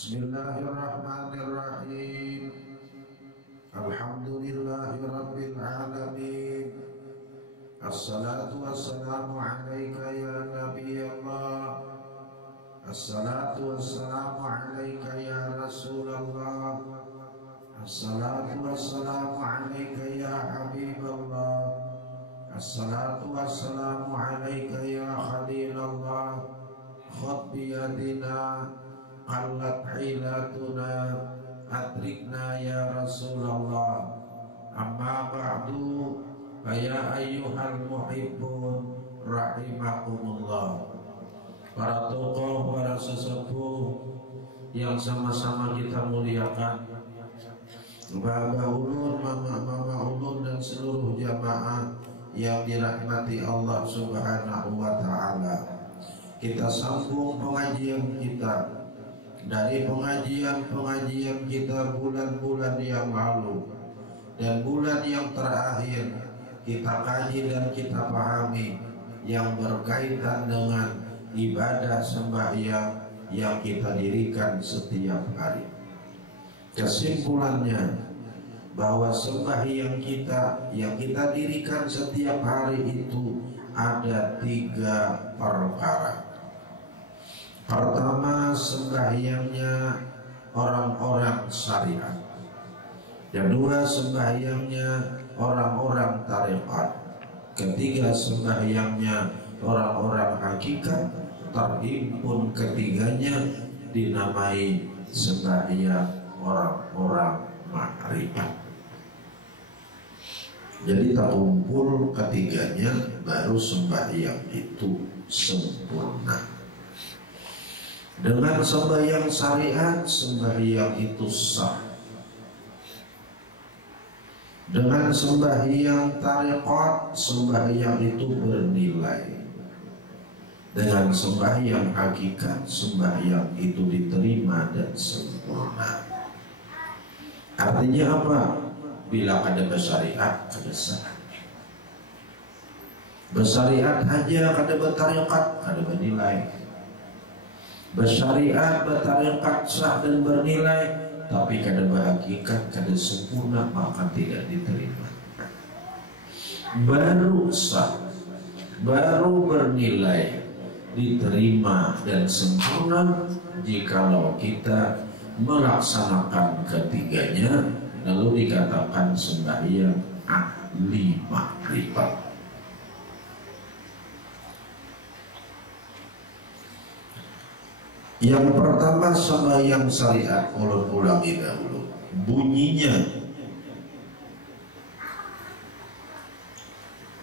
Bismillahirrahmanirrahim. Alhamdulillahi rabbil alamin. Assalatu wassalamu alaika ya Nabiyallah. Assalatu wassalamu alaika ya Rasulullah. Assalatu wassalamu alaika ya Habiballah. Assalatu wassalamu alaika ya Khalilullah. Khud biyadina qallat hilatuna adrikna ya Rasulullah. Amma ba'du ya ayyuhal muhibbun rahimakumullah. Para tokoh, para sesepuh yang sama-sama kita muliakan, Bapak ulun, mama ulun dan seluruh jamaah yang dirahmati Allah Subhanahu wa taala. Kita sambung pengajian kita dari pengajian kita bulan-bulan yang lalu dan bulan yang terakhir. Kita kaji dan kita pahami yang berkaitan dengan ibadah sembahyang yang kita dirikan setiap hari. Kesimpulannya bahwa sembahyang kita yang kita dirikan setiap hari itu ada 3 perkara. Pertama, sembahyangnya orang-orang syariat. Kedua, sembahyangnya orang-orang tarekat. Ketiga, sembahyangnya orang-orang hakikat. Terhimpun ketiganya dinamai sembahyang orang-orang makrifat. Jadi terkumpul ketiganya, baru sembahyang itu sempurna. Dengan sembahyang syariat, sembahyang itu sah. Dengan sembahyang tarekat, sembahyang itu bernilai. Dengan sembahyang hakikat, sembahyang itu diterima dan sempurna. Artinya apa? Bila ada bersyariat, ada sah. Bersyariat aja kada bertarekat, kada bernilai. Bersyariat, bertarekat, sah dan bernilai, tapi kada berhakikat, kada sempurna, maka tidak diterima. Baru sah, baru bernilai, diterima dan sempurna jikalau kita melaksanakan ketiganya, lalu dikatakan sembahyang ahli makrifat. Yang pertama, sembahyang syariat, ulang-ulangi dahulu. Bunyinya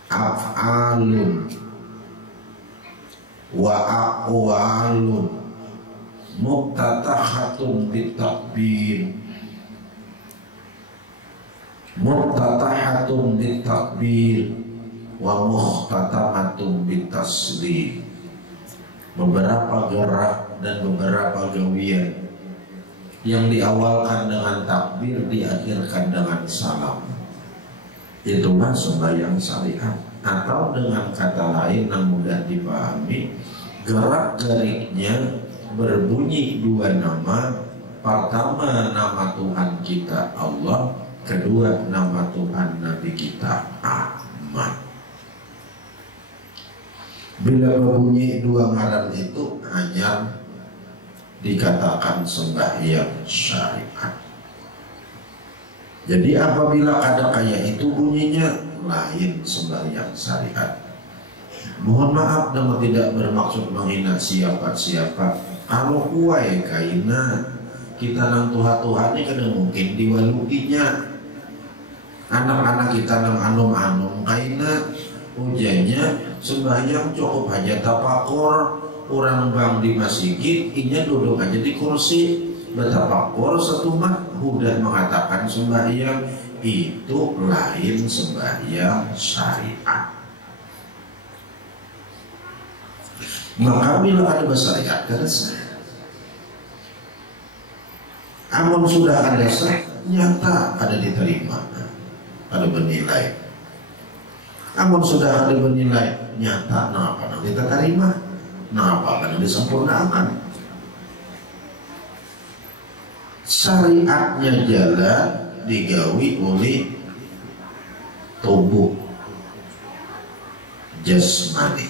af'alun wa aqwalun muftatahatun bitakbir, muftatahatun bitakbir wa muhtatamatun bitaslim. Beberapa gerak dan beberapa gawian yang diawalkan dengan takbir, diakhirkan dengan salam. Itulah sembahyang syariat. Atau dengan kata lain yang mudah dipahami, gerak-geriknya berbunyi 2 nama. Pertama, nama Tuhan kita Allah. Kedua, nama Tuhan Nabi kita Ahmad. Bila berbunyi 2 ngaran itu hanya dikatakan sembahyang syariat. Jadi apabila ada kayak itu bunyinya, lain sembahyang syariat. Mohon maaf, nama tidak bermaksud menghina siapa-siapa. Kalau kuai kaina kita nang Tuhan ini kada mungkin diwaluinya. Anak-anak kita nang anum-anum kaina ujiannya sembahyang cukup aja tapakur. Orang bang di masjid, inya duduk aja di kursi bertapakur satu mah udah mengatakan sembahyang. Itu lain sembahyang syariat. Maka bila ada bersyariat kada sah. Amun sudah ada sah, nyata ada diterima, ada bernilai. Amun sudah ada bernilai, nyata kenapa kita terima, kenapa akan disempurnakan. syariatnya jalan digawi oleh tubuh jasmani,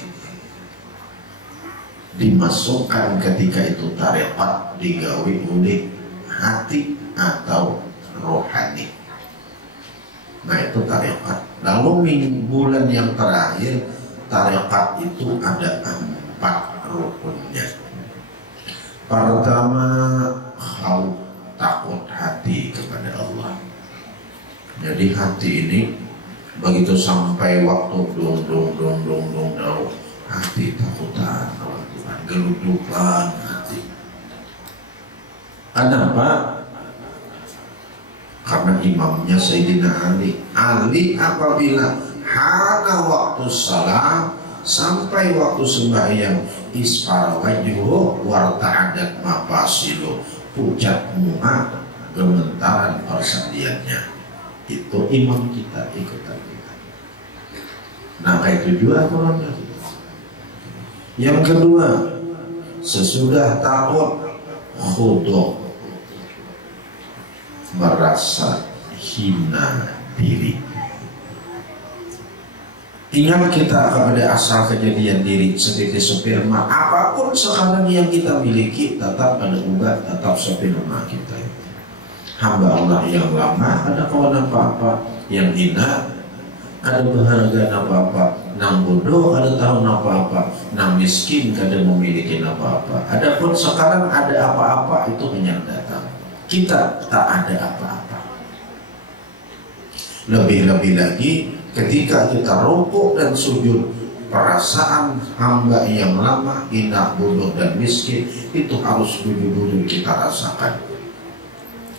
dimasukkan ketika itu tarekat digawi oleh hati atau rohani. Nah itu tarekat. Lalu bulan yang terakhir tarekat itu ada 4 rukunnya. Pertama, khauf, takut hati kepada Allah. Jadi hati ini begitu sampai waktu dong hati takutan Allah Tuhan, geludukan hati. Kenapa? Karena imamnya Sayyidina Ali. Ali apabila hana waktu salam sampai waktu sembahyang, isfar wajhu warta'adat mafasilu, pucat muka, gemetaran persediaannya. Itu imam kita, ikutan kita. Nah itu juga Quran. Yang kedua, sesudah takut khudu', merasa hina diri. Ingat kita kepada asal kejadian diri seperti sperma. Apapun sekarang yang kita miliki tetap ada ubat, tetap sperma kita. Hamba Allah yang lama ada kawan apa-apa, yang hina ada berharga apa-apa, nang bodoh ada tahun apa-apa, nang miskin kada memiliki apa-apa. Adapun sekarang ada apa-apa itu hanya datang. Kita tak ada apa-apa. Lebih-lebih lagi ketika kita rukuk dan sujud, perasaan hamba yang lama, hina, bodoh dan miskin itu harus jujur-jujur kita rasakan.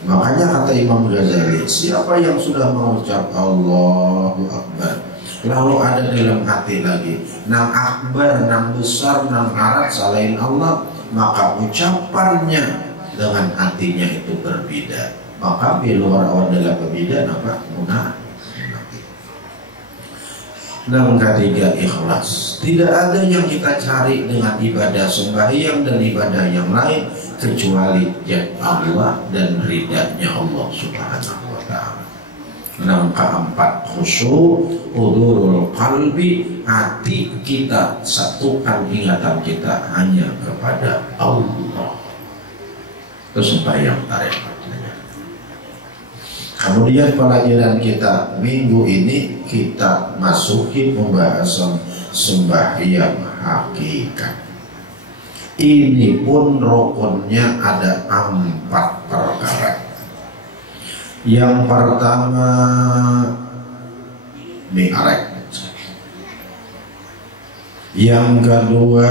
Makanya kata Imam Ghazali, siapa yang sudah mengucap Allahu Akbar lalu ada dalam hati lagi nang akbar, nang besar, nang harat selain Allah, maka ucapannya dengan hatinya itu berbeda. Maka di luar awal dalam berbeda apa? Munafik. Yang ketiga, ikhlas. Tidak ada yang kita cari dengan ibadah sembahyang dan ibadah yang lain kecuali yang Allah dan ridanya Allah Subhanahu wa ta'ala. Yang keempat, khusyuk, hudurul qalbi, hati kita satukan ingatan kita hanya kepada Allah. Itu sembahyang tarekat. Kemudian pelajaran kita minggu ini kita masuki pembahasan sembahyang hakikat. Ini pun rukunnya ada 4 perkara. Yang pertama mi'raj. Yang kedua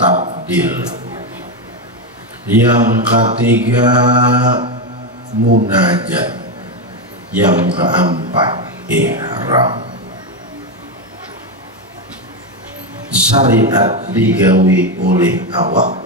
tabdil. Yang ketiga munajat. Yang keempat ihram. Syariat digawi oleh awak,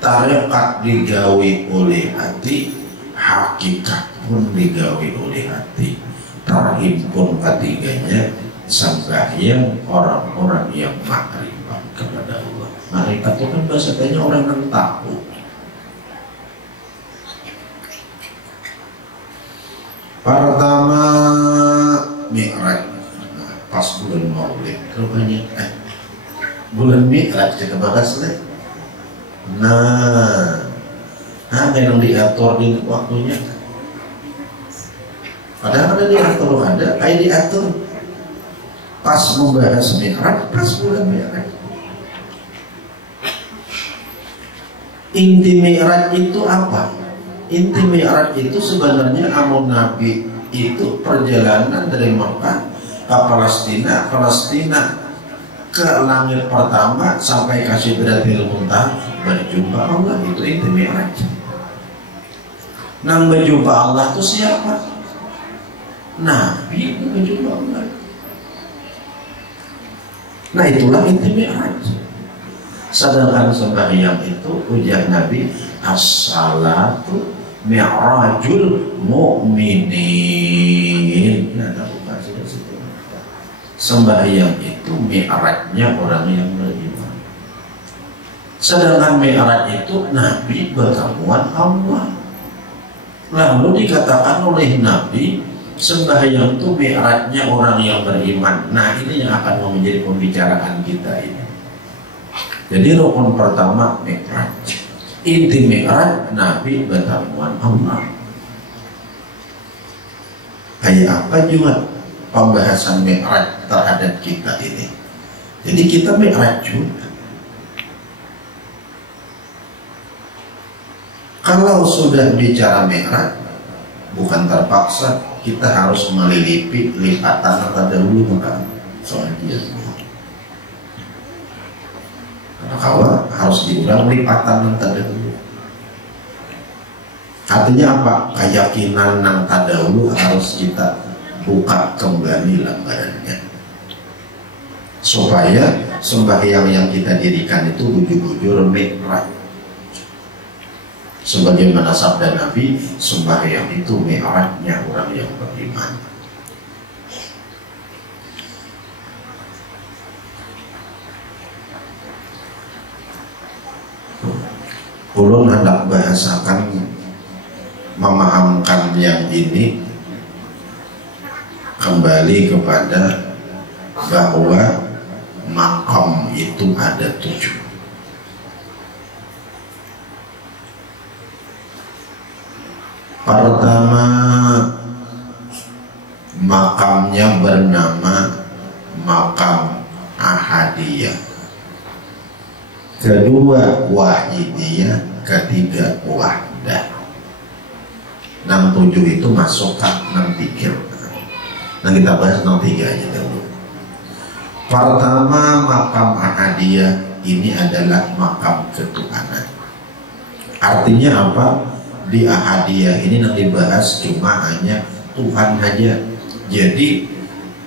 tarekat digawi oleh hati, hakikat pun digawi oleh hati. Terhimpun ketiganya sembahyang orang-orang yang makrifat kepada Allah. Makrifat itu kan bahasanya orang yang tahu. Pertama mi'raj, pas bulan Maulid rupanya bulan mi'raj kita bahas leh. Nah, ada yang diatur di waktunya. Padahal ada diatur, kayak diatur. Pas membahas mi'raj, pas bulan mi'raj. Inti mi'raj itu apa? Inti mi'raj itu sebenarnya amun Nabi itu perjalanan dari Mekah ke Palestina, ke langit pertama sampai ke Sidratil Muntaha berjumpa Allah. Itu inti mi'raj. Nang berjumpa Allah itu siapa? Nabi itu berjumpa Allah. Nah itulah inti mi'raj. Sedangkan sembahyang itu ujar Nabi, as-salatu mi'rajul mu'minin. Nah, sembahyang itu mi'rajnya orang yang beriman. Sedangkan Mi'raj itu Nabi pertemuan Allah. Lalu dikatakan oleh Nabi, sembahyang itu Mi'rajnya orang yang beriman. Nah, ini yang akan menjadi pembicaraan kita ini. Jadi rukun pertama Mi'raj. Inti Mi'raj Nabi pertemuan Allah. Kayak apa juga pembahasan Mi'raj terhadap kita ini. Jadi kita Mi'raj juga. Kalau sudah bicara Mi'raj, bukan terpaksa kita harus melilipi lipatan terdahulu bukan soal dia. Karena kalau harus diulang lipatan terdahulu. Artinya apa? Keyakinan yang terdahulu harus kita buka kembali lembarannya, supaya sembahyang yang kita dirikan itu bujur-bujur Mi'raj. Sebagaimana sabda Nabi, sembahyang itu Mi'rajnya orang yang beriman. Ulun hendak bahasakan memahamkan yang ini kembali kepada bahwa maqam itu ada 7. Pertama, makamnya bernama makam ahadiyah. Kedua, wahidiyah. Ketiga, wahdah. 6-7 itu masuk ke 6-3. Nah, kita bahas 6-3 aja dulu. Pertama, makam ahadiyah ini adalah makam ketuhanan. Artinya apa? Di ahadiyah ini yang dibahas cuma hanya Tuhan saja. Jadi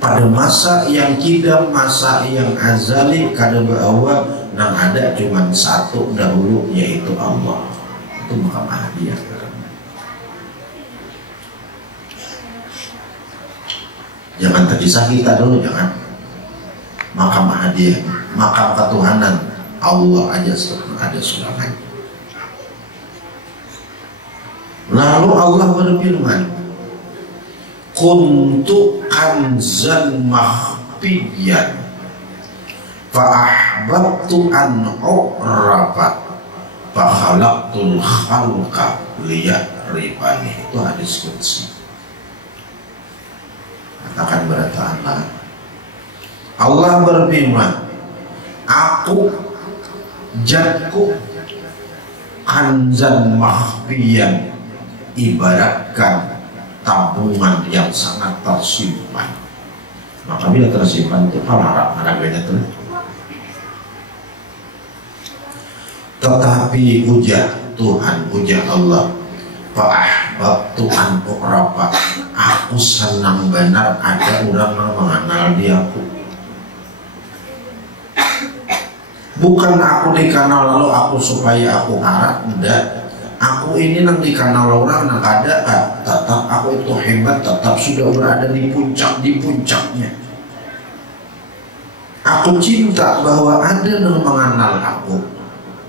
pada masa yang kidam, masa yang azali, kada bahwa yang ada cuma satu dahulu, yaitu Allah. Itu makam ahadiyah. Jangan terpisah kita dulu, jangan. Makam ahadiyah, makam ketuhanan Allah aja ada sulangan. Lalu Allah berfirman, kuntu kanzan mahfiyan fa'ahbabtu an u'rafa fakhalaqtul khalqa liya'rifani. Itu hadis qudsi. Katakan berataanlah, Allah berfirman, aku jadku kanzan mahfiyan, ibaratkan tabungan yang sangat tersimpan. Maka bila tersimpan itu harap-harapnya tuh. Tetapi ujar Tuhan, ujar Allah, fa'ahbabtu an u'rafa, aku senang benar ada orang yang mengenal diaku. Bukan aku dikenal lalu aku supaya aku harap, enggak. Aku ini nang dikenal orang nang ada, tetap aku itu hebat, tetap sudah berada di puncaknya. Aku cinta bahwa ada yang mengenal aku.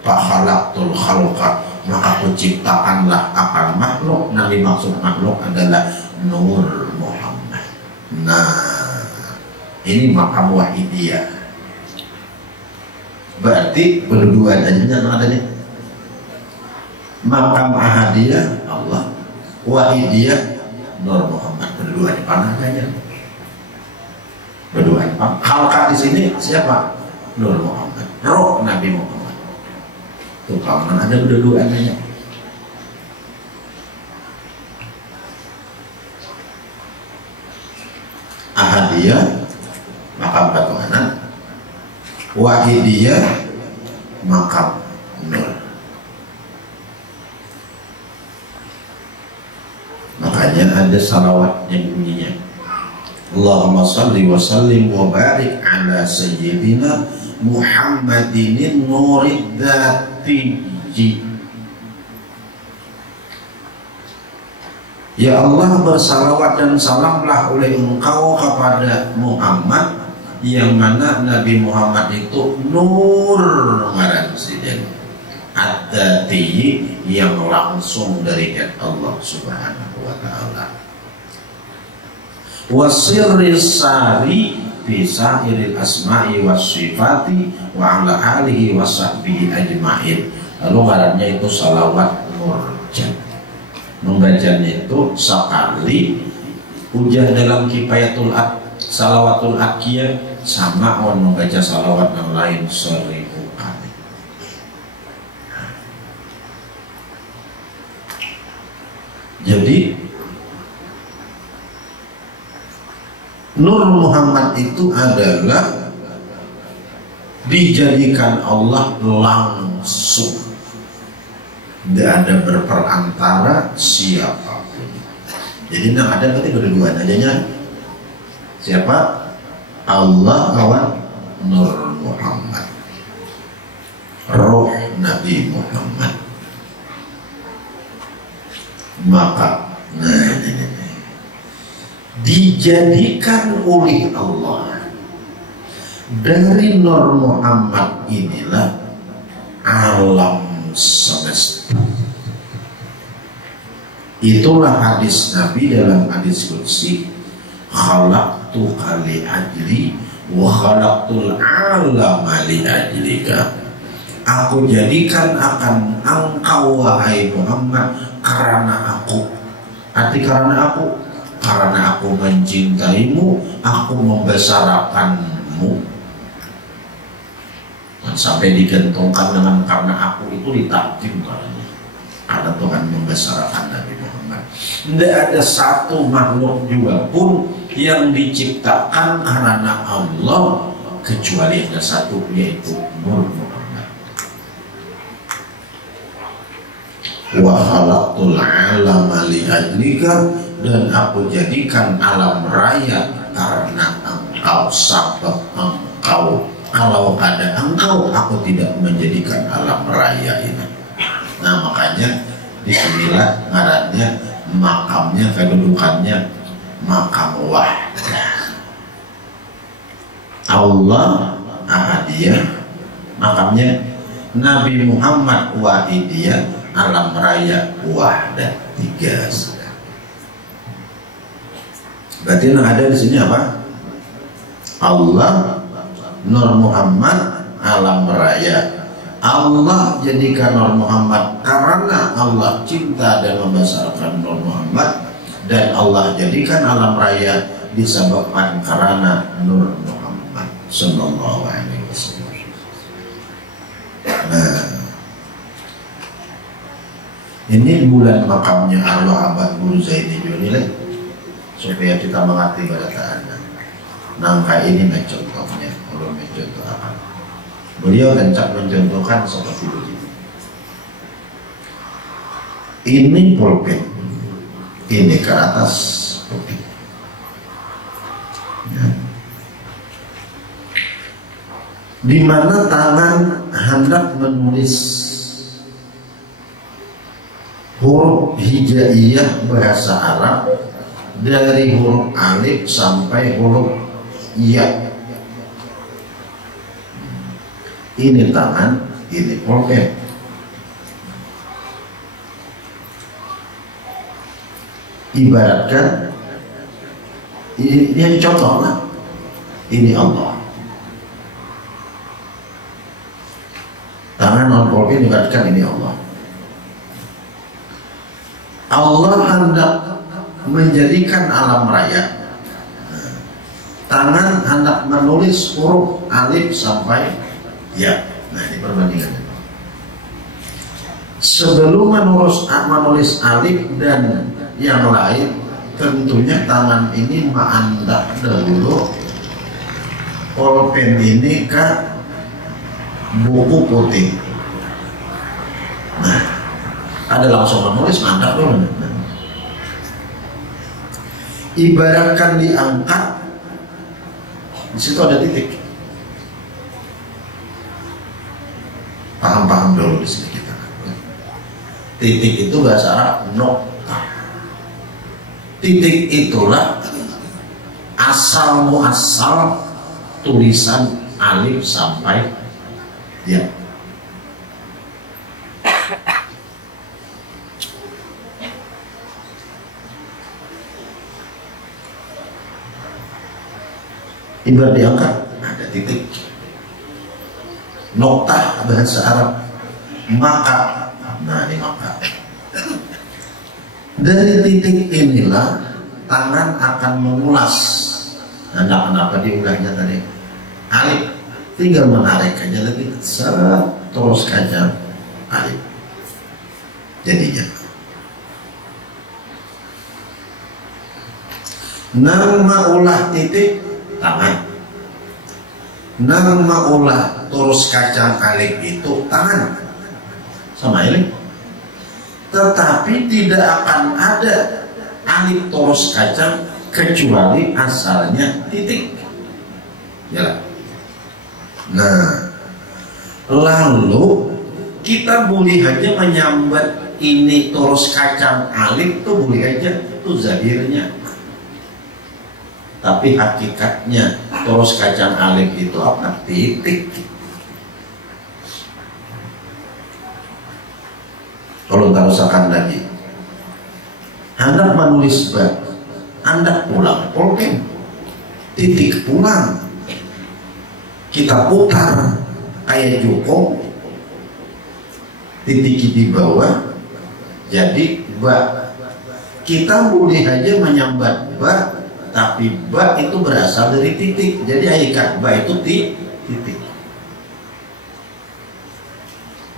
Fakhalaqtul khalqa, maka aku ciptakanlah akan makhluk. Yang dimaksud makhluk adalah Nur Muhammad. Nah, ini makam wahidiyah. Berarti berdua aja yang adanya. Makam ahadiyah Allah, wahidiyah Nur Muhammad, berdua di panah aja. Berdua di panah. Khalqa di sini siapa? Nur Muhammad, roh Nabi Muhammad. Tuh kalau ada berdua aja. Ahadiyah makam ketuhanan, wahidiyah makam Nur. Makanya ada salawat yang bunyinya, Allahumma salli wa sallim wa barik ala sayyidina Muhammadin nurid dzati. Ya Allah, bersalawat dan salamlah oleh engkau kepada Muhammad, yang mana Nabi Muhammad itu nur ngaran presiden. dzati yang langsung dari Allah Subhanahu wa taala. Wasirri sari bisa iril asma'i was sifati wa ala alihi wa sahbihi ajma'in. Lalu ngarannya itu salawat murjad. Membacanya itu sekali ujar dalam kifayatul salawatul akiyah sama on membaca salawat yang lain 1000 kali. Jadi Nur Muhammad itu adalah dijadikan Allah langsung, tidak ada berperantara siapapun. Jadi yang ada berarti berdua adanya siapa? Allah lawan Nur Muhammad, Roh Nabi Muhammad. Maka dijadikan oleh Allah dari Nur Muhammad inilah alam semesta. Itulah hadis Nabi dalam hadis qudsi, khalaqtu li ajli wa khalaqtul alama li ajlika. Aku jadikan akan engkau wahai Muhammad karena aku. Arti karena aku mencintaimu, aku membesarkanmu. Dan sampai digantungkan dengan karena aku itu ditakdim karena Tuhan membesarkan Nabi Muhammad. Tidak ada satu makhluk juga pun yang diciptakan karena Allah kecuali ada satu, yaitu Nur Muhammad. Wa khalaqtul alama li ajlika, dan aku jadikan alam raya karena engkau, sebab engkau. Kalau ada engkau, aku tidak menjadikan alam raya ini. Nah makanya disinilah ngarannya makamnya, kedudukannya makam wahdah. Allah ahadiyah, makamnya Nabi Muhammad wahidiyah, alam raya wahdah, 3. Berarti yang ada di sini apa? Allah, Nur Muhammad, alam raya. Allah jadikan Nur Muhammad karena Allah cinta dan membesarkan Nur Muhammad, dan Allah jadikan alam raya disebabkan karena Nur Muhammad sallallahu alaihi wasallam. Nah, ini bulan makamnya Allah Abad Guru Zaini Junile, supaya kita mengerti bacaan. Nangka ini contohnya, kalau mencontoh apa? Beliau kencang mencontohkan seperti begini. Ini pulpen, ini ke atas pulpen. Ya. Di mana tangan hendak menulis huruf hijaiyah bahasa Arab dari huruf alif sampai huruf ya. Ini tangan, ini pulpen. Ibaratkan ini contoh lah. Ini Allah. Tangan non pulpen ibaratkan ini Allah. Allah hendak menjadikan alam raya. Tangan hendak menulis huruf alif sampai ya. Nah ini perbandingannya. Sebelum menulis alif dan yang lain, tentunya tangan ini mengandak dulu pulpen ini ke buku putih. Nah, ada langsung menulis mandak dulu. Nah, ibaratkan diangkat, di situ ada titik. Paham-paham dulu di sini kita. Titik itu bahasa Arab noktah. Titik itulah asal muasal tulisan alif sampai ya. Ibarat diangkat ada titik. Noktah bahasa Arab. Maka, nah ini maka. Dari titik inilah tangan akan mengulas. Nah, kenapa diulahnya tadi? Alif, tinggal menarik aja lagi, terus kaca alif. Jadinya. Nama ulah titik tangan. Nama ulah terus kacang alif itu tangan sama ini. Tetapi tidak akan ada alif terus kacang kecuali asalnya titik. Ya. Nah, lalu kita boleh aja menyambat ini terus kacang alif tuh boleh aja, itu zahirnya. Tapi hakikatnya terus kacang alif itu apa? Titik. Kalau terusakan lagi, Anda menulis ba, Anda pulang polpen, titik pulang. Kita putar kayak jukung, titik di bawah, jadi ba. Kita boleh aja menyambat ba, tapi ba itu berasal dari titik. Jadi hakikat ba itu titik.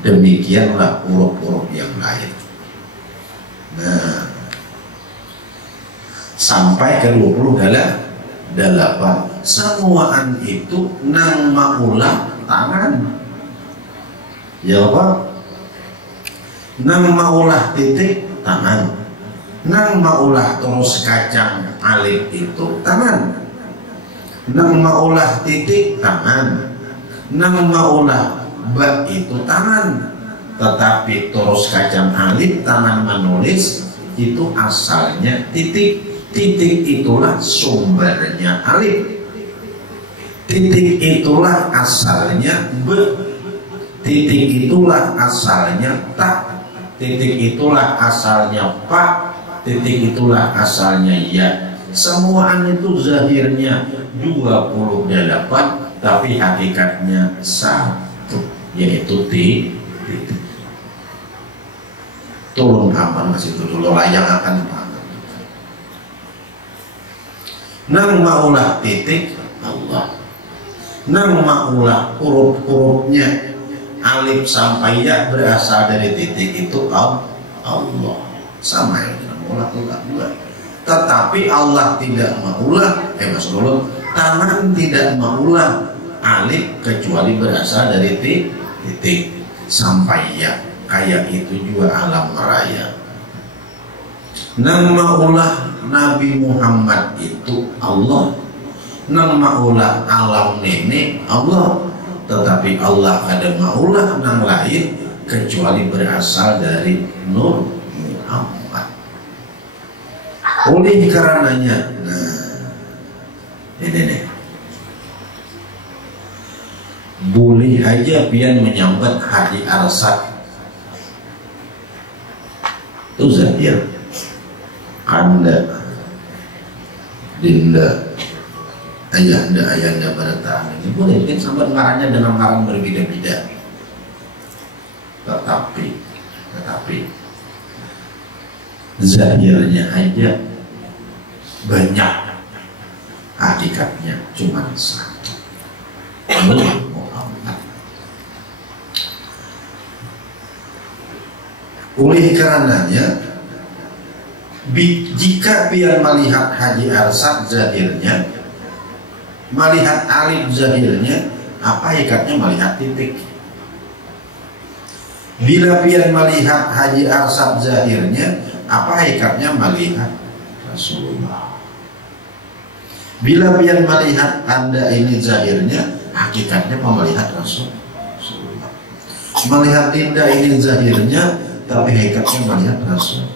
Demikianlah huruf-huruf yang lain. Nah, sampai ke 28. Semuaan itu nang maulah tangan. Ya apa? Nang maulah titik tangan. Nang maulah terus kacang alif itu tangan. Nang maulah titik tangan. Nang maulah ba itu tangan. Tetapi terus kacang alif tangan menulis itu asalnya titik. Titik itulah sumbernya alif. Titik itulah asalnya ba. Titik itulah asalnya ta. Titik itulah asalnya pa. Titik itulah asalnya ya. Semuaan itu zahirnya 28, tapi hakikatnya satu, yaitu titik. Turun aman masih itu dulu layak akan banget. Nang maulah titik Allah. Nang maulah huruf-hurufnya alif sampai ya berasal dari titik itu Allah. Sama ya dengan maulah Allah. Tetapi Allah tidak maulah, maksudnya tangan tidak maulah alif kecuali berasal dari titik sampai ya. Kayak itu juga alam raya. Nama ulah Nabi Muhammad itu Allah. Nama ulah alam nenek Allah. Tetapi Allah ada maulah nang lain kecuali berasal dari Nur Muhammad. Oleh karenanya, nah ini boleh aja pian menyambat Haji Arsad itu zahir. Anda Dinda ayahanda pada tahun ini boleh mungkin sampai ngarangnya dengan ngarang berbeda-beda, tetapi zahirnya aja banyak, hakikatnya cuma satu, Muhammad. Oleh karenanya, jika pian melihat Haji Arsad zahirnya, melihat alif zahirnya, apa hakikatnya melihat titik. Bila pian melihat Haji Arsad zahirnya, apa hakikatnya melihat Rasulullah. Bila pian melihat Anda ini zahirnya, hakikatnya melihat Rasulullah. Melihat Dinda ini zahirnya, tapi hakikatnya melihat Rasulullah.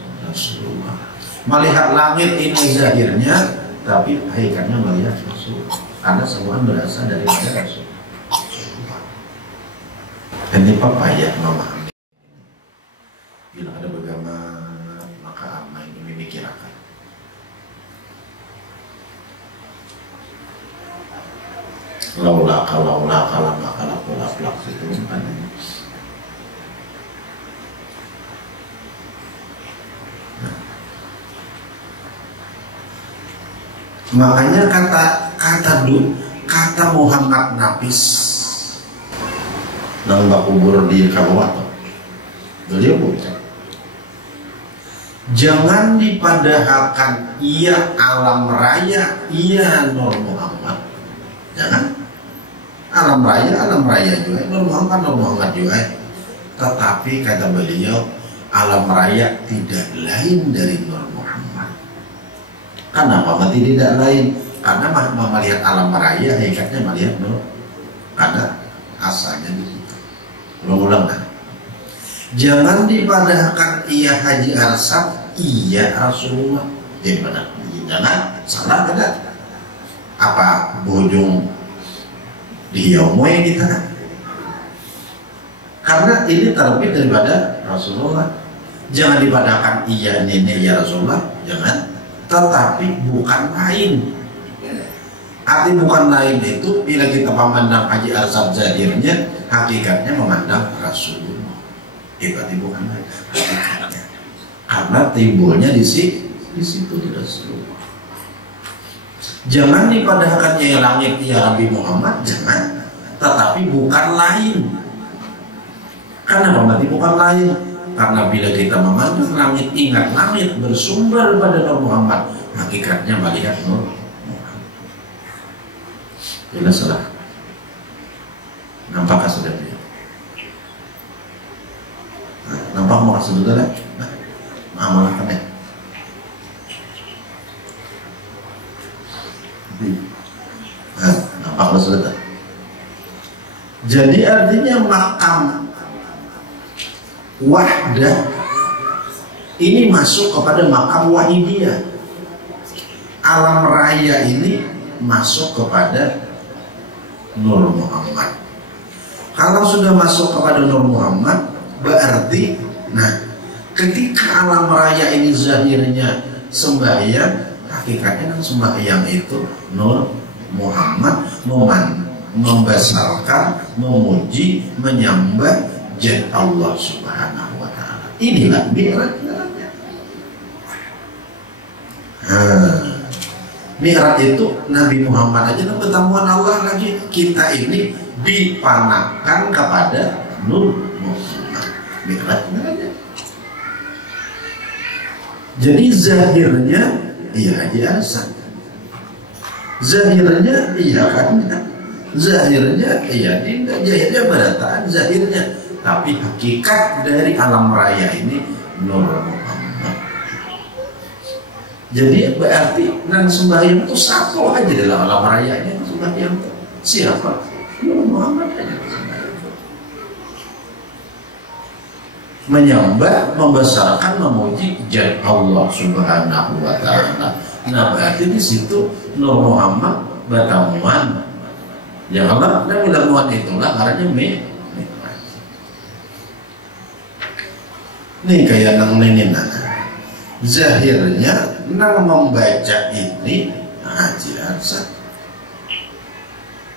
Melihat langit ini zahirnya, tapi hakikatnya melihat Rasulullah. Karena semua berasal dari Rasulullah. Ini payah memahami. Bila ada bagaimana, maka apa yang memikirkan. laula lama kalak itu kan. Makanya kata Muhammad Nafis nang kubur di Kabupaten, beliau bukan, jangan dipadahkan ia alam raya, ia Nur Muhammad. Jangan alam raya juga, Nur Muhammad juga. Tetapi kata beliau, alam raya tidak lain dari Nur Muhammad. Kenapa mati tidak lain? Karena melihat alam raya, hakikatnya melihat Nur. Karena asalnya di situ. Ulang-ulang kan? Jangan dipadahkan ia Haji Arsad, iya Rasulullah. Jangan salah kan? Apa bojong diyomoy kita kan? Karena ini terlebih daripada Rasulullah. Jangan dipadahkan iya nenek ya Rasulullah, jangan. Tetapi bukan lain. Arti bukan lain itu bila kita memandang Haji Arsad zahirnya, hakikatnya memandang Rasulullah. Itu arti bukan lain, hakikatnya. Karena timbulnya di situ di Rasulullah. Jangan dipadahkannya langit ya Nabi Muhammad, jangan. Tetapi bukan lain. Karena berarti bukan lain. Karena bila kita memandang langit, ingat langit bersumber pada Nur Muhammad, hakikatnya melihat Nur Muhammad. Jelas salah. Nampakah sudah dia? Nampak mau kasih dulu lah. Amalkan ya. Nampak sudah. Jadi artinya makam wahdah ini masuk kepada makam wahidiyah. Alam raya ini masuk kepada Nur Muhammad. Kalau sudah masuk kepada Nur Muhammad, berarti ketika alam raya ini zahirnya sembahyang, hakikatnya kan sembahyang itu Nur Muhammad membesarkan, memuji, menyembah Jalla Allah Subhanahu wa Ta'ala. Inilah Mi'raj. Mi'raj itu Nabi Muhammad aja dan pertemuan Allah lagi. Kita ini dipanahkan kepada Nur Muhammad. Mi'raj aja. Jadi zahirnya iya Haji Arsad. Zahirnya iya kan. Zahirnya iya tidak. Zahirnya berataan zahirnya. Tapi hakikat dari alam raya ini Nur Muhammad. Jadi berarti nang sembahyang itu satu aja dalam alam raya ini. Sembahyang itu siapa? Nur Muhammad aja. Menyembah, membesarkan, memuji Jalla Allah Subhanahu wa Ta'ala. Nah berarti di situ Nur Muhammad bertemuan. Ya Allah, dan bertemuan itulah arahnya nih kayak nang nenek zahirnya nang membaca ini Haji Arsad,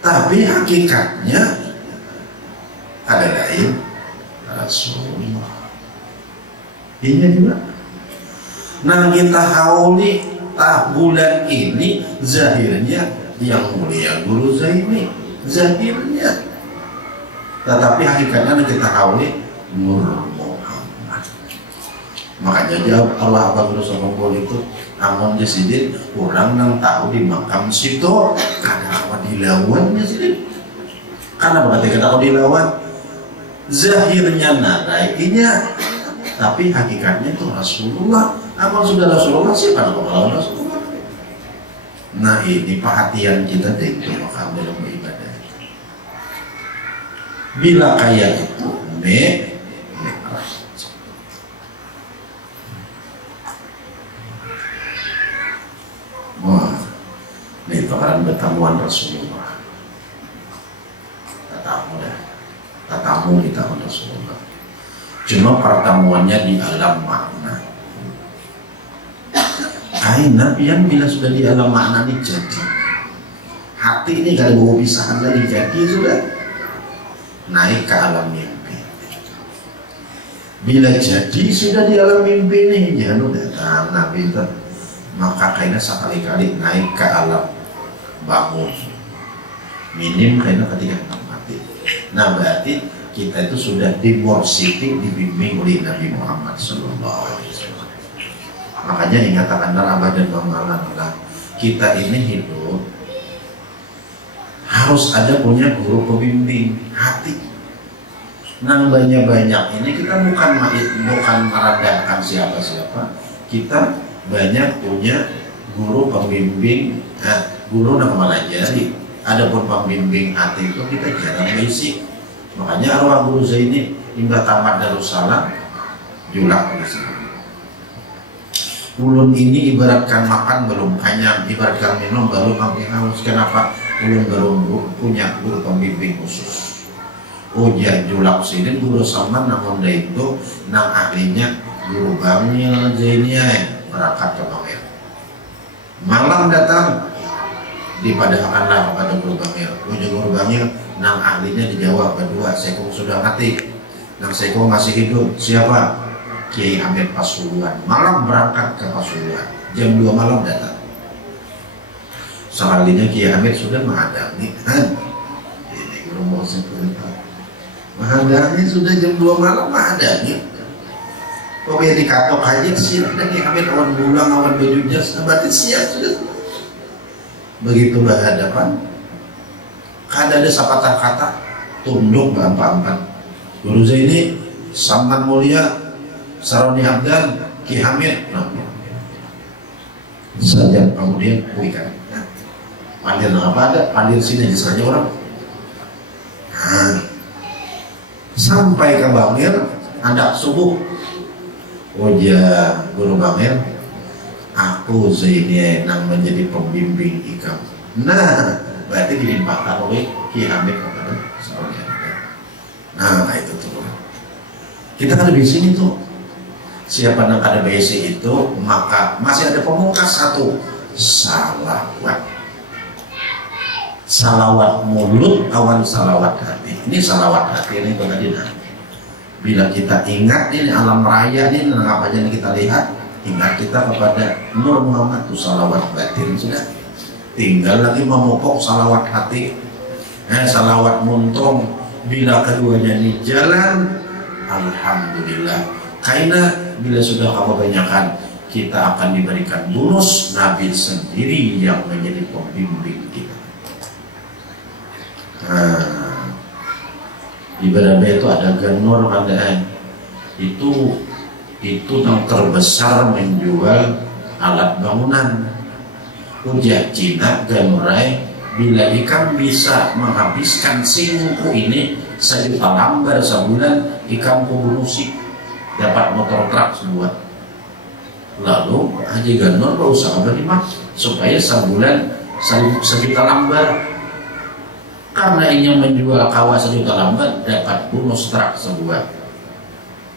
tapi hakikatnya ada lain Rasulullah. Ini juga nang kita hauli bulan ini zahirnya yang mulia Guru Zaini zahirnya, tetapi hakikatnya kita hauli Nur. Makanya jawab Allah Abang Rasulullah itu amun disidin orang nang tahu di makam situ karena apa dilawannya sidin. Karena berarti kita tahu dilawan zahirnya narainya, tapi hakikatnya itu Rasulullah. Amal sudah Rasulullah siapa yang melawan Rasulullah? Nah ini perhatian kita dari makam dalam beribadah. Bila kayak itu ini bakalan pertemuan Rasulullah. Tatamu di tahun Rasulullah. Cuma pertemuannya di alam makna. Nabi yang bila sudah di alam makna ini jadi hati ini gak ada bawa pisahan lagi, jadi sudah naik ke alam mimpi. Bila jadi sudah di alam mimpi nih, jangan udah tanah pinter, maka kayaknya sekali-kali naik ke alam bangun, minim kayaknya ketika mati. Nah berarti kita itu sudah dimorsifi, dibimbing oleh Nabi Muhammad SAW. Makanya ingat akan Abah dan Mamalan, kita ini hidup harus ada punya guru pembimbing hati. Nang banyak-banyak ini kita bukan merendahkan siapa-siapa, kita banyak punya guru pembimbing, guru nang melajari. Adapun pembimbing hati itu kita jarang basic. Makanya arwah guru Zaini hingga tamat Darussalam julak di sini. Ulun ini ibaratkan makan belum kenyang, ibaratkan minum baru makin haus. Kenapa? Ulun baru punya guru pembimbing khusus. Ujian julak sini guru sama namun itu nang ahlinya guru Bangil Zaini berangkat ke Bangil. Malam datang dipadahkanlah kepada guru Bangil. Guru Bangil nang ahlinya dijawab berdua, Seko sudah mati, nang Seko masih hidup. Siapa? Kiai Hamid Pasuruan. Malam berangkat ke Pasuruan, jam 2 malam datang. Sekalinya Kiai Hamid sudah menghadang ini guru mau sebentar. Menghadangnya sudah jam 2 malam menghadangnya. Kok biar dikatok aja siap dan Kiai Hamid awan bulang, awan baju jas, berarti siap sudah. Begitu berhadapan, kada ada sepatah kata, tunduk berempat-empat. Guru Zaini sangat mulia, Saroni Abdan, Ki Hamid, saja kemudian berikan. Pandir apa ada? Pandir sini aja saja orang. Sampai ke Bangil, ada subuh. Oh ya, guru Bangil, aku Zaini nang menjadi pembimbing ikam. Nah, berarti dilimpahkan oleh Ki Hamid kepada Saroni Abdan. Nah, itu tuh. Kita kan di sini tuh. Siapa yang ada BC itu, maka masih ada pemungkas satu, salawat. Salawat mulut, awan salawat hati. Ini salawat hati ini tadi. Bila kita ingat ini alam raya ini, apa aja yang kita lihat, ingat kita kepada Nur Muhammad itu salawat batin sudah. Tinggal lagi memupuk salawat hati, salawat muntung. Bila keduanya ini jalan, alhamdulillah. Karena bila sudah kamu banyakkan, kita akan diberikan bonus Nabi sendiri yang menjadi pembimbing kita. Ibadah itu ada ganor, ada itu yang terbesar menjual alat bangunan. Ujah Cina ganurai, bila ikan bisa menghabiskan singku ini 1 juta lembar sebulan, ikan kubunusi dapat motor truk sebuah. Lalu Haji Ganor berusaha bagaimana supaya sebulan 1 juta lembar. Karena ingin menjual kawah 1 juta lembar, dapat bonus truk sebuah.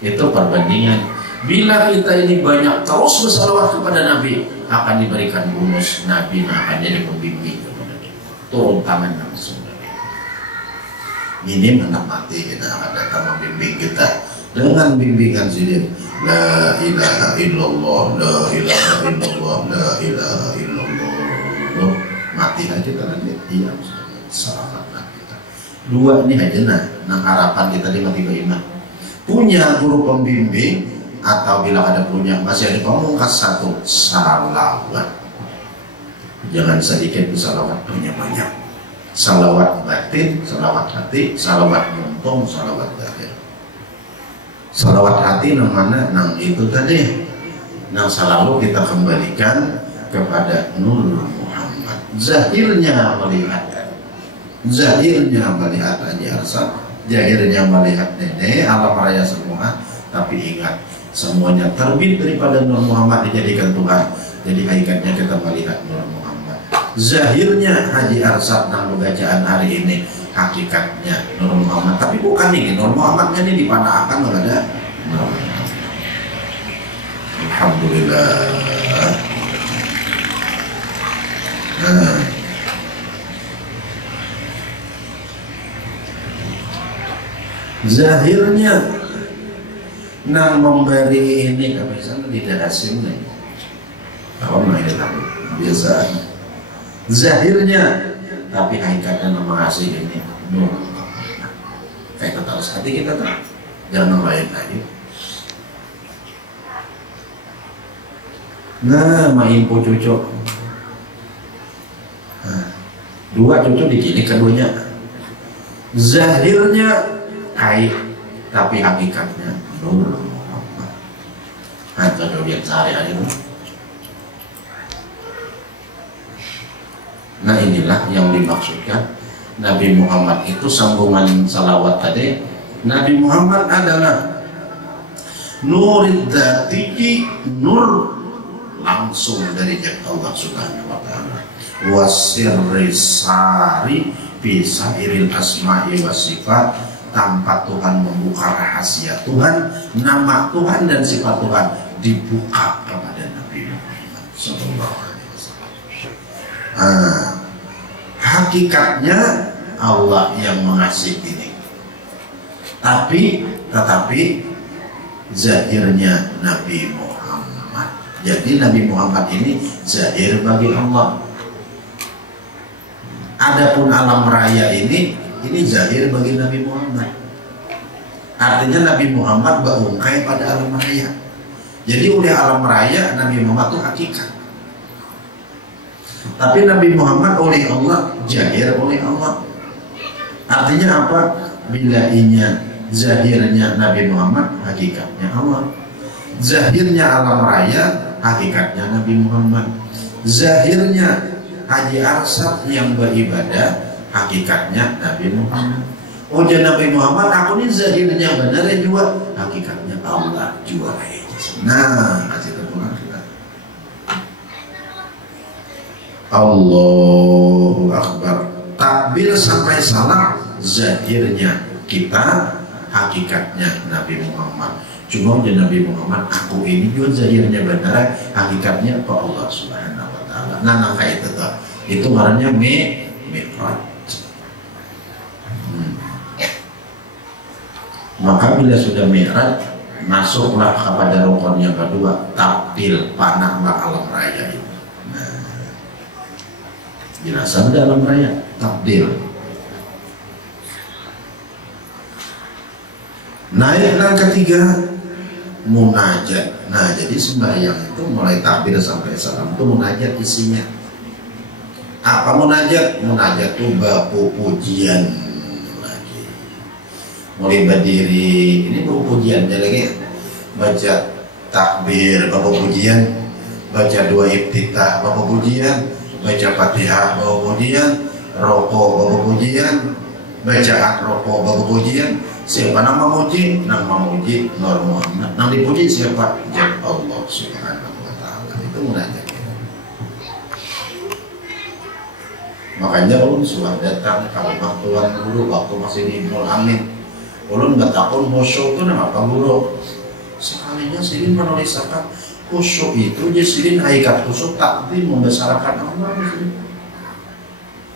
Itu perbandingan. Bila kita ini banyak terus bersalawat kepada Nabi, akan diberikan bonus. Nabi akan jadi pembimbing kepada kita. Turun tangan langsung. Ini anak mati kita akan datang membimbing kita dengan bimbingan sidin. La ilaha illallah, la ilaha illallah, la ilaha illallah. Mati aja karena dia diam. Salamat kita. 2 ini aja nah harapan kita di mati iman. Punya guru pembimbing, atau bila ada punya masih ada pemungkas 1, salawat. Jangan sedikit salawat, banyak-banyak. Salawat batin, salawat hati, salawat muntung, salawat zahir. Salawat hati nang mana? Nang itu tadi. Nang selalu kita kembalikan kepada Nur Muhammad. Zahirnya melihat Haji Arsad, zahirnya melihat nenek alam raya semua. Tapi ingat, semuanya terbit daripada Nur Muhammad dijadikan Tuhan. Jadi hakikatnya kita melihat Nur Muhammad. Zahirnya Haji Arsad nang bacaan hari ini, hakikatnya Nur Muhammad. Tapi bukan ini Nur Muhammadnya ini dipanahkan oleh Nur Muhammad. Alhamdulillah. Zahirnya nang memberi ini kebiasaan tidak asing nih. Kalau main tahu biasa. Zahirnya tapi hakikatnya mengasih ini nur. Kayak kata hati kita tuh jangan main lagi. Nah, main po cucuk. Nah, dua cucuk dikilik keduanya. Zahirnya kait tapi hakikatnya nur. Nah, kalau lihat sehari-hari itu. Nah, inilah yang dimaksudkan Nabi Muhammad itu sambungan salawat tadi. Nabi Muhammad adalah nurid dzati, nur langsung dari Allah Subhanahu wa taala. Wasirri sari bisa iril asma'i wa sifat, tanpa Tuhan membuka rahasia Tuhan, nama Tuhan dan sifat Tuhan dibuka kepada Nabi Muhammad sallallahu alaihi wasallam. Hakikatnya Allah yang mengasihi ini. Tetapi zahirnya Nabi Muhammad. Jadi Nabi Muhammad ini zahir bagi Allah. Adapun alam raya ini zahir bagi Nabi Muhammad. Artinya Nabi Muhammad berungkai pada alam raya. Jadi oleh alam raya Nabi Muhammad itu hakikat. Tapi Nabi Muhammad oleh Allah zahir oleh Allah. Artinya apa? Bila inya zahirnya Nabi Muhammad, hakikatnya Allah. Zahirnya alam raya, hakikatnya Nabi Muhammad. Zahirnya Haji Arsad yang beribadah, hakikatnya Nabi Muhammad. Ujian Nabi Muhammad, aku ini zahirnya benar juga, hakikatnya Allah juga. Nah, kasih terpulang kita. Allahu Akbar. Takbir sampai salah, zahirnya kita, hakikatnya Nabi Muhammad. Cuma ujian Nabi Muhammad, aku ini juga zahirnya benar, hakikatnya Pak Allah Subhanahu wa taala. Nah, kayak itu maknanya mi'raj. Maka bila sudah mi'raj, masuklah kepada rukun yang kedua, taktil, panahlah alam raya ini. Nah, jelasan dalam raya, taktil. Naik yang ketiga, munajat. Nah, jadi sembahyang itu mulai takbir sampai salam itu munajat isinya. Apa munajat? Munajat itu babu pujian lagi. Mulai berdiri, ini babu pujian lagi. Baca takbir babu pujian, baca dua iftitah babu pujian, baca Fatihah babu pujian, rokok babu pujian, bacaan rokok babu pujian. Siapa nama muji? Nama muji Nur Muhammad. Nama dipuji siapa? Ya Allah Subhanahu wa taala. Itu munajat. Makanya ulun sudah datang kalau Tuhan dulu waktu masih di Ibnul Amin. Ulun nggak takut khusyuk itu nama apa guru? Sekalinya sirin menulisakan khusyuk itu jadi sirin hakikat khusyuk takdir membesarkan Allah.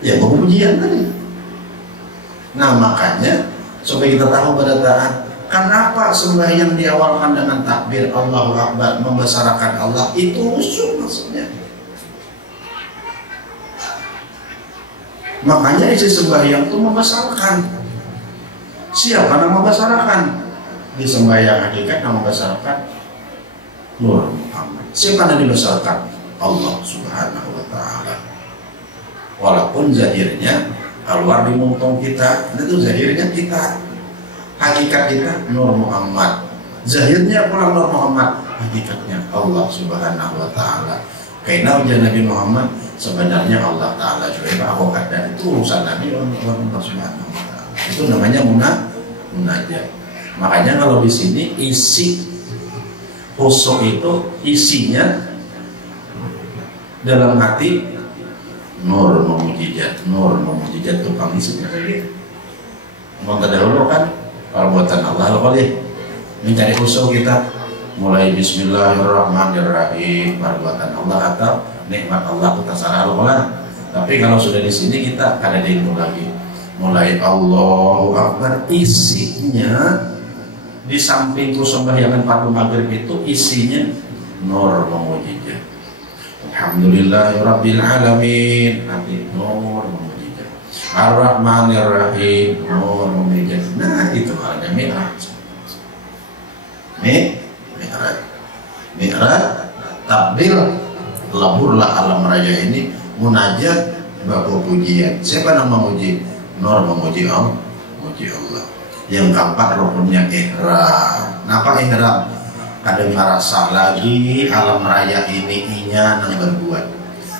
Ya pujian tadi. Nah makanya supaya kita tahu pada taat, kenapa sembahyang diawalkan dengan takbir Allahu Akbar, membesarkan Allah, itu khusyuk maksudnya. Makanya isi sembahyang itu membesarkan. Siapa yang membesarkan? Di sembahyang hakikat yang membesarkan Nur Muhammad. Siapa yang dibesarkan? Allah Subhanahu wa taala. Walaupun zahirnya keluar di muntong kita, itu zahirnya kita, hakikat kita Nur Muhammad. Zahirnya pulang Nur Muhammad, hakikatnya Allah Subhanahu wa taala. Karena ujian Nabi Muhammad sebenarnya Allah taala juga hakikat, dan itu urusan Nabi Allah Subhanahu wa taala. Itu namanya munajat. Makanya kalau di sini isi khusyuk itu isinya dalam hati nur memujijat, tukang isi. Mau terdahulu kan perbuatan Allah boleh mencari khusyuk kita mulai Bismillahirrahmanirrahim, perbuatan Allah atau nikmat Allah kita salah. Tapi kalau sudah di sini kita ada dihitung lagi mulai Allahu Akbar, isinya di sampingku sembahyangan padu maghrib itu isinya nur memujinya. Alhamdulillahirabbil alamin, nanti nur memujinya. Ar-Rahmanir Rahim, nur memujinya. Nah, itu halnya Mi'raj. Mi'raj tabdil laburlah alam raya ini, munajat baku pujian. Siapa yang memuji? Nur memuji Allah, memuji Allah. Yang keempat rukunnya ihram. Napa ihram? Kadang merasa lagi alam raya ini inya nang berbuat.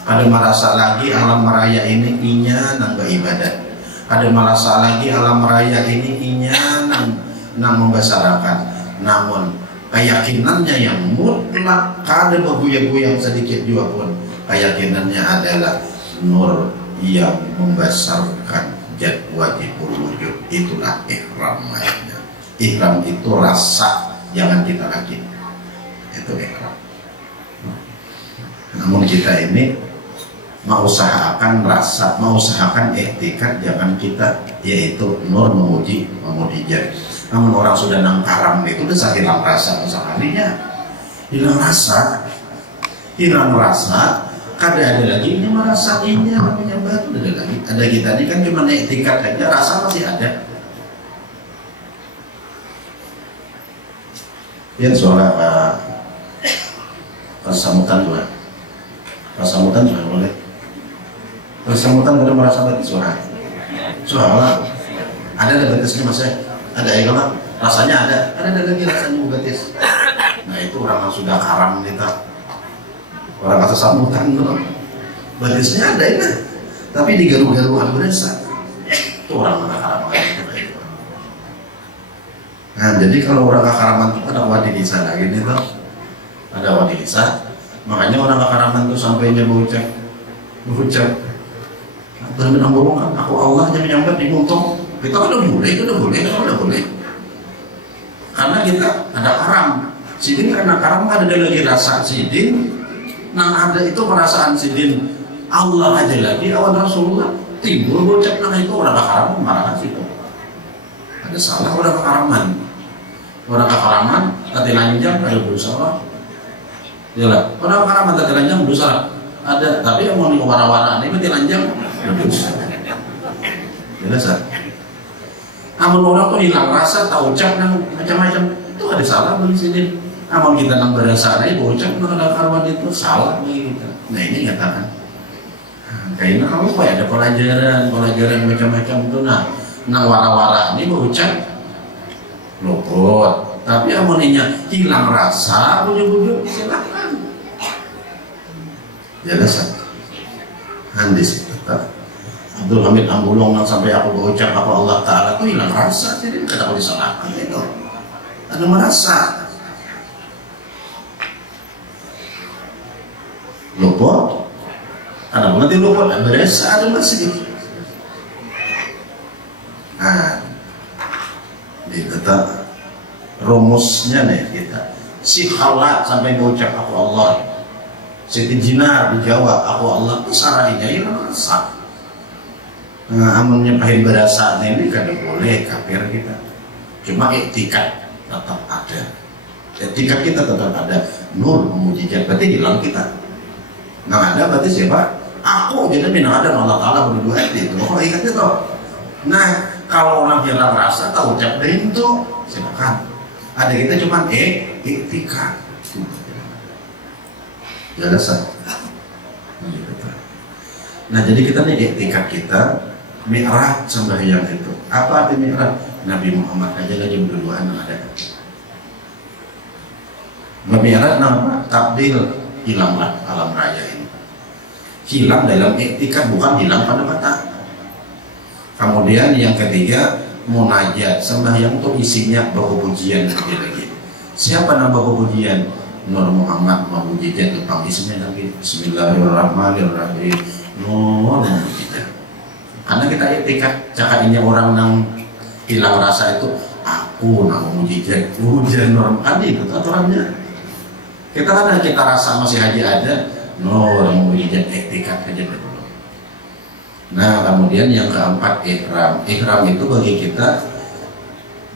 Kadang merasa lagi alam raya ini inya nang beribadat. Kadang merasa lagi alam raya ini inya nang membesarkan. Namun keyakinannya yang mutlak, kada bergoyang-goyang sedikit juga pun, keyakinannya adalah nur yang membesarkan jad wajibul wujud. Itulah ihram mainnya. Ihram itu rasa, jangan kita lagi. Itu ihram. Namun kita ini mau usahakan rasa, mau usahakan etikat, jangan kita, yaitu nur memuji jad. Namun orang sudah nang karam itu udah hilang rasa sekalinya. Hilang rasa, kada ada lagi ini merasa ini namanya batu, ada lagi. Ada kita ini kan cuma etikat aja, rasa masih ada. Lihat suara pasamutan juga. Pasamutan juga boleh. Pasamutan kada merasa batu suara. Suara ada batasnya mas ya. Ada ya kalau rasanya ada lagi rasanya batis. Nah itu orang yang sudah karam kita. Orang kata sambutan tuh batisnya ada ya, tapi digaru-garuan berasa itu orang karam itu. Nah jadi kalau orang karaman itu ada wadilisa lagi nih tuh, ada wadilisa. Makanya orang karaman tuh sampainya berucap Tuhan bilang bohong, aku Allah aja menyambat di muntong. Kita udah boleh. Karena kita ada karam. Sidin karena karam ada lagi rasa sidin. Nah ada itu perasaan sidin. Allah aja lagi awan Rasulullah timbul bocap nah itu orang karam marah situ. Ada salah orang karaman. Orang karaman tadi lanjang ada berusaha. Yalah, orang karaman tadi lanjang berusaha. Ada tapi yang mau wara-wara ini tadi lanjang berusaha. Jelas kan? Amun orang tuh hilang rasa, tak ucap nang macam-macam, itu ada salah bagi sini. Amun kita nang berasa nih, ucap nang ada karuan itu salah bagi kita. Nah ini katakan, kayaknya kamu kok ada pelajaran macam-macam itu. Nah, nang wara-wara ini berucap luput. Tapi amuninya hilang rasa, bujuk-bujuk silakan. Jelas kan? Handis itu. Abdul Hamid Ambulong yang sampai aku berucap apa Allah Ta'ala itu hilang rasa, jadi tidak tahu disalahkan itu. Ada merasa luput, ada nanti luput, berasa ada masih. Nah, kita rumusnya nih kita si halat sampai berucap aku Allah, Siti Jinar dijawab aku Allah, itu sarainya hilang rasa. Nah, amunnya pahit berasa ini kada boleh kafir kita. Cuma etikat tetap ada. Etikat kita tetap ada. Nur mujizat berarti hilang kita. Nah ada berarti siapa? Aku jadi minang ada Allah Ta'ala berdua itu. Oh ikat itu. Nah kalau orang hilang rasa tahu ucap dari itu silakan. Ada kita cuma etikat. Jelas. Nah jadi kita nih etikat kita. Mi'raj sembahyang itu. Apa arti Mi'raj? Nabi Muhammad aja berduaan ada. Mi'raj nama tabdil, hilanglah alam raya ini. Hilang dalam etikat, bukan hilang pada mata. Kemudian yang ketiga, munajat sembahyang itu isinya baku pujian lagi. Siapa nama baku pujian? Nur Muhammad memujian tentang isinya lagi. Bismillahirrahmanirrahim. Nur memujian. Karena kita etikat cakapnya orang yang hilang rasa itu aku nang mujizat hujan norm tadi itu aturannya. Kita kan kita rasa masih aja ada nur mujizat etikat aja dulu. Nah kemudian yang keempat ihram. Ihram itu bagi kita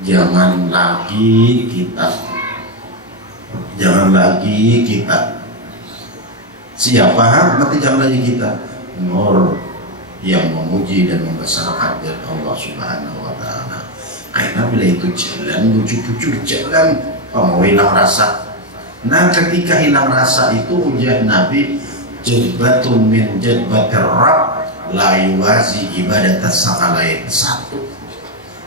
jangan lagi kita siapa berarti jangan lagi kita nur yang memuji dan membesarkan Allah Subhanahu wa ta'ala. Karena bila itu jalan bujuk-bujuk jalan mau hilang rasa. Nah ketika hilang rasa itu ujian Nabi jadbatun min jadbatir Rabb la yuwazi ibadat sakalain.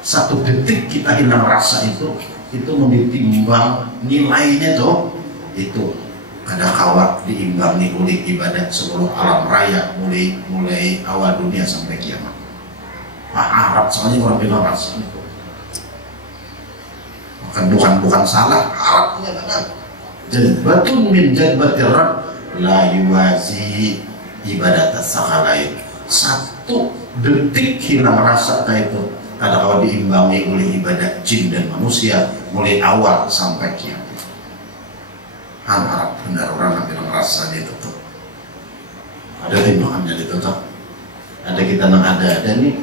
Satu detik kita hilang rasa itu ditimbang nilainya tuh itu ada kawat diimbangi oleh ibadat seluruh alam raya mulai awal dunia sampai kiamat. Arab soalnya orang bilang rasa itu bukan salah Arabnya kan. Jadbatun min jadbatir Rabb la yuwazi ibadat sakalain. Satu detik hilang rasa itu ada kalau diimbangi oleh ibadat jin dan manusia mulai awal sampai kiamat. Arab benar orang bilang rasanya itu tuh ada timbangannya itu tuh. Ada kita nang ada nih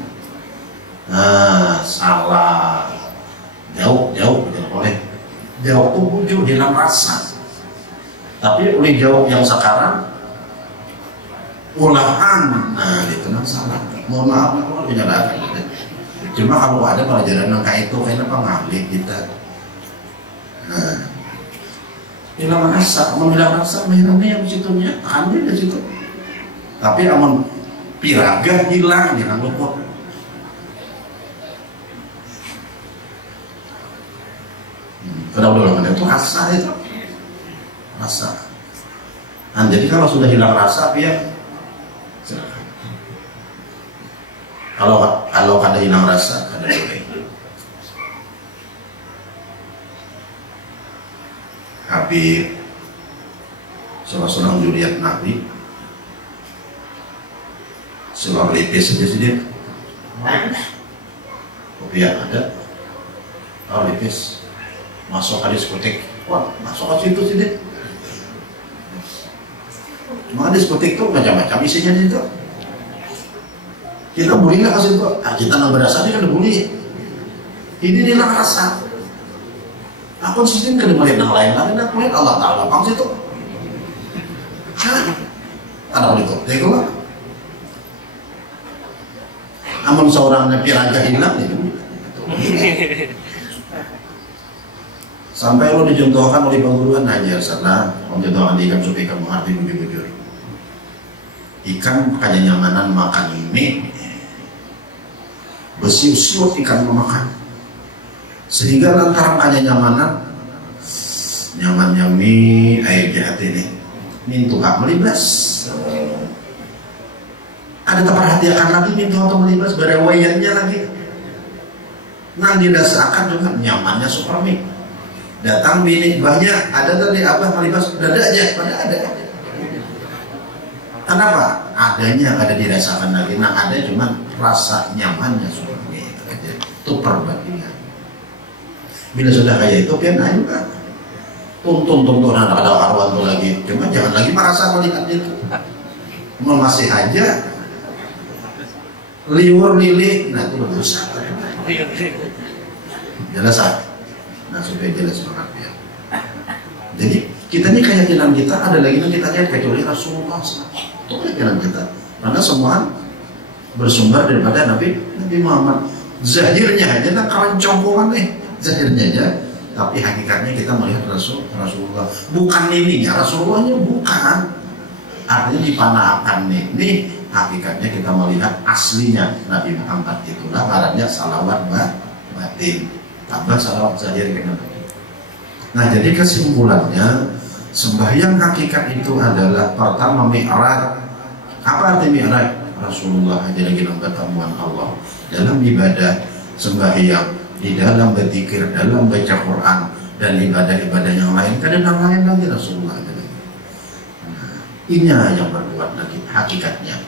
salah jauh oleh jauh tuh wujud hilang rasa. Tapi oleh jauh yang sekarang ulahan, nah itu nang salah. Mohon maaf kalau menyalahkan. Cuma kalau ada pelajaran yang kayak itu kenapa ngalih kita? Nah, hilang rasa, hilang rasa, mainannya yang situnya, ambil dari situ. Tapi aman piraga hilang, jangan lupa. Udah itu rasa itu, rasa. Nah, jadi kalau sudah hilang rasa, ya silakan. Kalau ada hilang rasa, ada boleh. Habib seorang Juliet Nabi seorang lipis saja sih kopi ada lipis masuk ke diskotik, wah masuk ke situ sih deh. Cuma diskotik tuh macam-macam isinya di situ. Kita boleh nggak kasih itu? Kita nggak berasa dia kan boleh. Ini dia rasa. Aku sistem kan dimulai yang lain, aku lihat Allah Taala lapang situ. Ada itu, tega lah. Amun seorang piraga hilang itu. Sampai lo dicontohkan oleh pengguruan ajar sana, mencontohkan ikan supaya kamu arti bujur-bujur. Ikan kayak nyamanan makan mie, besi usiut ikan memakan. Sehingga lantaran kayak nyamannya mie air jahat ini mintu hak melibas. Ada terperhatikan lagi mintu hak melibas berewayannya lagi. Nah dirasakan juga nyamannya super mie. Datang bini banyak ada tadi abah melibas dada aja pada ada. Kenapa? Adanya ada dirasakan lagi. Nah ada cuman rasa nyamannya super mie itu perbandingan. Bila sudah kayak itu pian ayo kan tuntun ada karuan tuh lagi, cuma jangan lagi merasa melihat itu masih aja liur lili, nah itu berusaha jelas nah supaya jelas banget ya. Jadi kita ini keyakinan kita ada lagi yang kita lihat kecuali Rasulullah itu keyakinan kita karena semua bersumber daripada Nabi Muhammad. Zahirnya aja nah keroncongkongan nih zahirnya aja, tapi hakikatnya kita melihat Rasulullah bukan ininya, Rasulullahnya bukan, artinya dipanahkan nih hakikatnya kita melihat aslinya Nabi Muhammad. Itulah karanya salawat batin tambah salawat zahir kena. Nah jadi kesimpulannya sembahyang hakikat itu adalah pertama mi'raj. Apa arti mi'raj? Rasulullah aja lagi pertemuan Allah dalam ibadah sembahyang, di dalam berzikir, dalam baca Quran dan ibadah-ibadah yang lain, kadang lain lagi Rasulullah. Nah, ini yang berbuat lagi hakikatnya.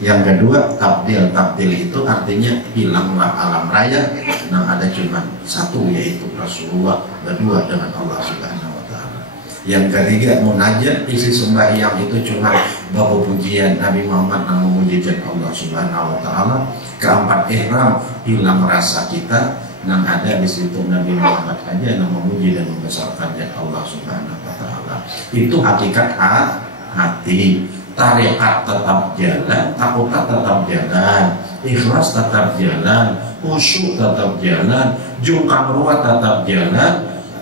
Yang kedua tabdil itu artinya hilanglah alam raya. Nah ada cuma satu yaitu Rasulullah, berdua dengan Allah Subhanahu Wa Taala. Yang ketiga, munajat, isi sembahyang itu cuma baku pujian Nabi Muhammad yang memuji Allah Subhanahu wa taala. Keempat, ihram, hilang rasa kita yang ada di situ. Nabi Muhammad aja yang memuji dan membesarkan Allah Subhanahu wa taala. Itu hakikat hati. Tarekat tetap jalan, takutat tetap jalan, ikhlas tetap jalan, khusyuk tetap jalan, jungkang ruwat tetap jalan,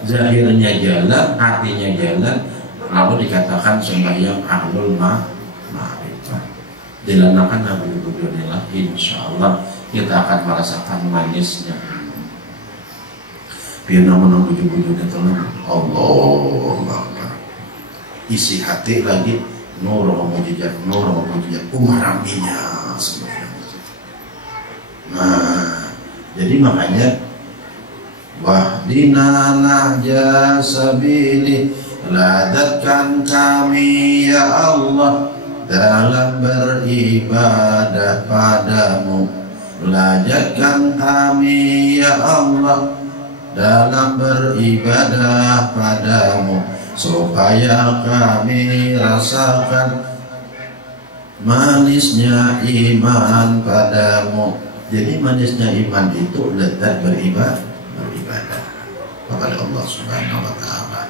zahirnya jalan, hatinya jalan. Lalu dikatakan sembahyang ahlul ma'rifah. Dilanakan Nabi Budunilah, insya Allah kita akan merasakan manisnya. Biar nama buju-bujunya tenang, Allah isi hati lagi. Nur mujizat umaraminya sebenarnya. Nah, jadi makanya wahdina nahja sabili, ladatkan kami ya Allah dalam beribadah padamu. Ladatkan kami ya Allah dalam beribadah padamu, supaya kami rasakan manisnya iman padamu. Jadi manisnya iman itu lezat beribadah kepada Allah Subhanahu wa taala.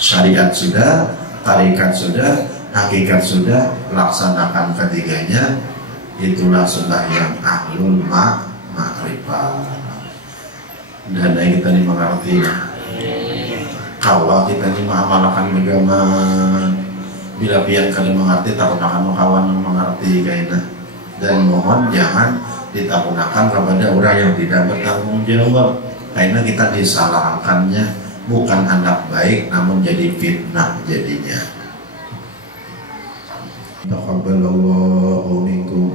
Syariat sudah, tarikat sudah, hakikat sudah, laksanakan ketiganya. Itulah sembahyang ahlul ma'rifah. Dan kita ini mengerti. Kalau kita ini mengamalkan agama, bila pian kali mengerti, takut akan kawan mengerti kayaknya. Dan mohon jangan ditakunakan kepada orang yang tidak bertanggung jawab, karena kita disalahkannya bukan anak baik, namun jadi fitnah jadinya. Taqabbalallahu minkum